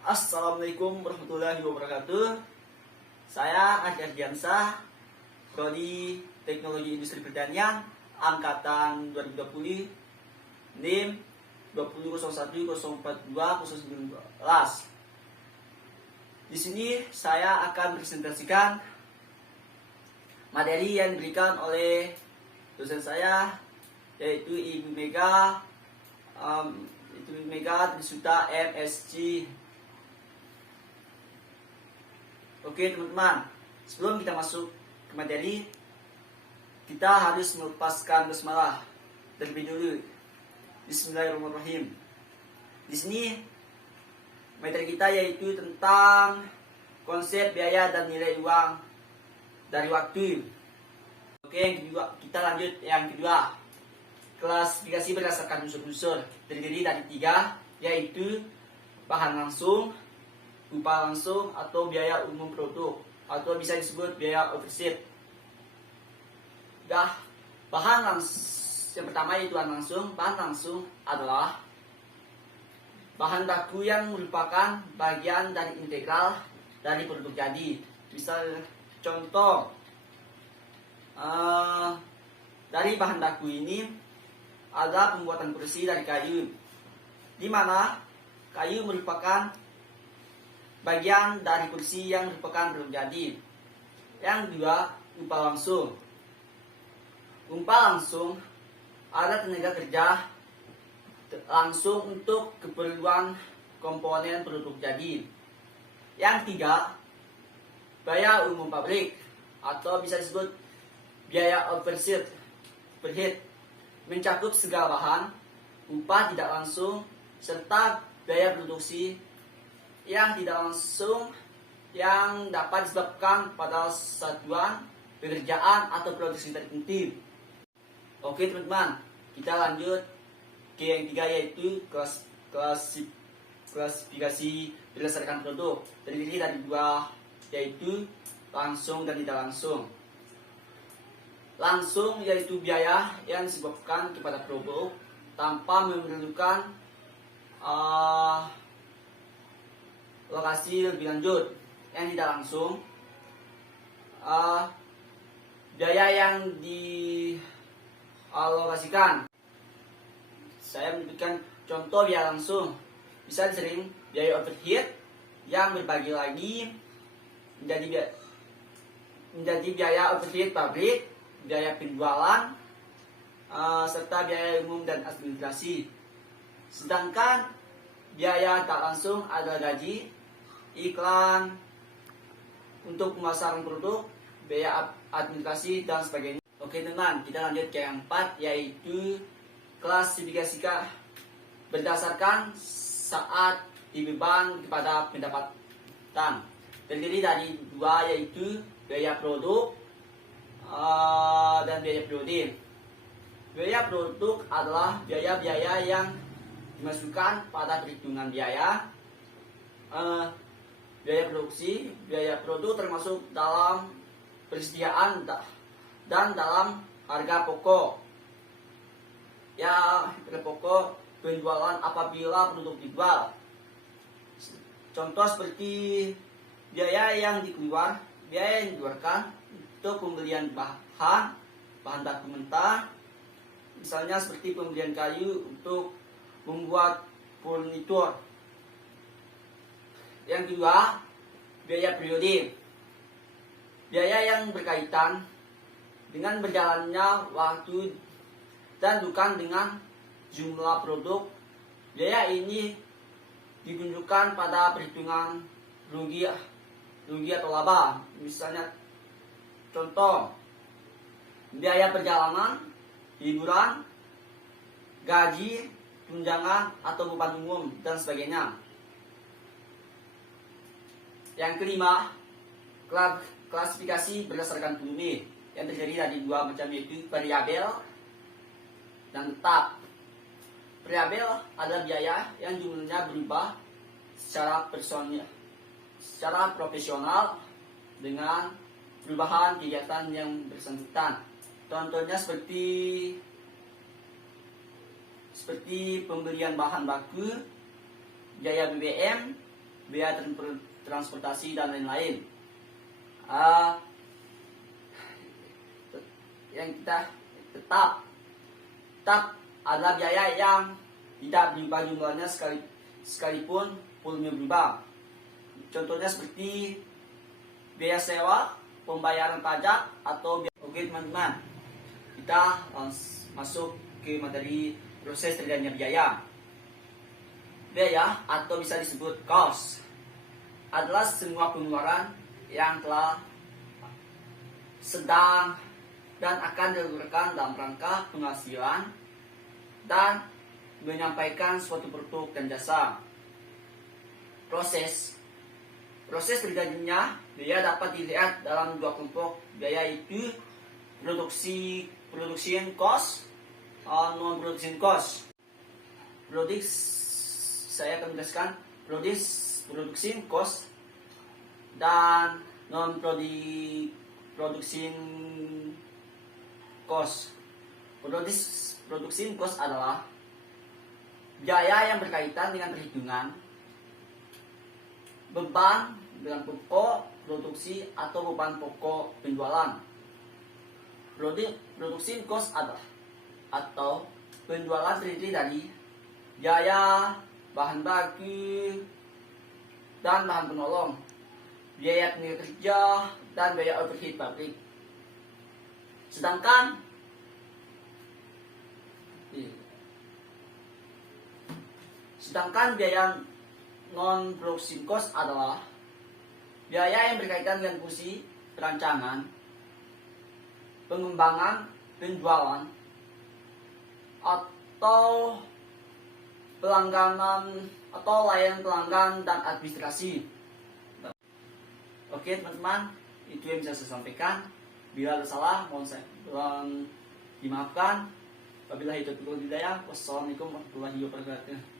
Assalamualaikum warahmatullahi wabarakatuh. Saya Ardi Ardiansah, Prodi Teknologi Industri Pertanian Angkatan 2020, NIM 2001042019. Di sini saya akan presentasikan materi yang diberikan oleh dosen saya, yaitu Ibu Mega Trisuta MSc. Oke teman-teman, sebelum kita masuk ke materi, kita harus melepaskan basmalah terlebih dulu. Bismillahirrahmanirrahim. Di sini materi kita yaitu tentang konsep biaya dan nilai uang dari waktu. Oke, yang kedua, kita lanjut yang kedua. Klasifikasi berdasarkan unsur-unsur terdiri dari 3, yaitu bahan langsung, upah langsung, atau biaya umum produk, atau bisa disebut biaya overhead. Yang pertama yaitu bahan langsung. Bahan langsung adalah bahan baku yang merupakan bagian dari integral dari produk jadi. Misal contoh, dari bahan baku ini ada pembuatan kursi dari kayu, di mana kayu merupakan bagian dari kursi yang merupakan produk jadi. Yang kedua, upah langsung. Upah langsung ada tenaga kerja langsung untuk keperluan komponen produk jadi. Yang tiga, biaya umum pabrik atau bisa disebut biaya overhead, mencakup segala bahan, upah tidak langsung, serta biaya produksi yang tidak langsung yang dapat disebabkan pada satuan pekerjaan atau produksi tertentu. Oke teman-teman, kita lanjut ke yang tiga, yaitu klasifikasi berdasarkan produk. Terdiri dari 2, yaitu langsung dan tidak langsung. Langsung yaitu biaya yang disebabkan kepada produk tanpa memerlukan lokasi lebih lanjut. Yang tidak langsung, biaya yang dialokasikan. Saya menyebutkan contoh biaya langsung. Bisa sering biaya overhead yang berbagi lagi menjadi biaya overhead pabrik, biaya penjualan, serta biaya umum dan administrasi. Sedangkan biaya tak langsung adalah gaji, iklan, untuk pemasaran produk, biaya administrasi, dan sebagainya. Oke teman, kita lanjut ke yang 4, yaitu klasifikasi berdasarkan saat dibeban kepada pendapatan. Terdiri dari 2, yaitu biaya produk dan biaya periode. Biaya produk adalah biaya-biaya yang dimasukkan pada perhitungan biaya. Biaya produksi, biaya produk termasuk dalam persediaan dan dalam harga pokok. Ya, harga pokok penjualan apabila produk dijual. Contoh seperti biaya yang dikeluarkan untuk pembelian bahan baku mentah, misalnya seperti pembelian kayu untuk membuat furnitur. Yang kedua, biaya periode. Biaya yang berkaitan dengan berjalannya waktu dan bukan dengan jumlah produk. Biaya ini ditunjukkan pada perhitungan rugi atau laba. Misalnya contoh, biaya perjalanan, hiburan, gaji, tunjangan atau beban umum, dan sebagainya. Yang kelima, klasifikasi berdasarkan volume, yang terdiri dari 2 macam, yaitu variabel dan tetap. Variabel adalah biaya yang jumlahnya berubah secara proporsional dengan perubahan kegiatan yang bersangkutan. Contohnya seperti pembelian bahan baku, biaya BBM, biaya transportasi dan lain-lain. Yang kita tetap adalah biaya yang tidak berubah jumlahnya sekalipun volumenya berubah. Contohnya seperti biaya sewa, pembayaran pajak, atau biaya. Oke teman-teman, kita masuk ke materi proses terjadinya biaya. Biaya atau bisa disebut cost adalah semua pengeluaran yang telah, sedang, dan akan dilakukan dalam rangka penghasilan dan menyampaikan suatu produk dan jasa. Proses terjadinya biaya dapat dilihat dalam dua kelompok biaya, yaitu production cost, non-production cost. Saya akan menjelaskan production cost dan non-production cost. Production cost adalah biaya yang berkaitan dengan perhitungan beban pokok produksi atau beban pokok penjualan. Production cost adalah atau penjualan terdiri dari biaya bahan baku dan bahan penolong, biaya tenaga kerja, dan biaya overhead pabrik. Sedangkan biaya non-production cost adalah biaya yang berkaitan dengan fungsi perancangan, pengembangan, penjualan, atau pelangganan atau layanan pelanggan dan administrasi. Oke teman-teman, itu yang bisa saya sampaikan. Bila ada salah, mohon dimaafkan. Wabillahi taufiq wal hidayah. Wassalamualaikum warahmatullahi wabarakatuh.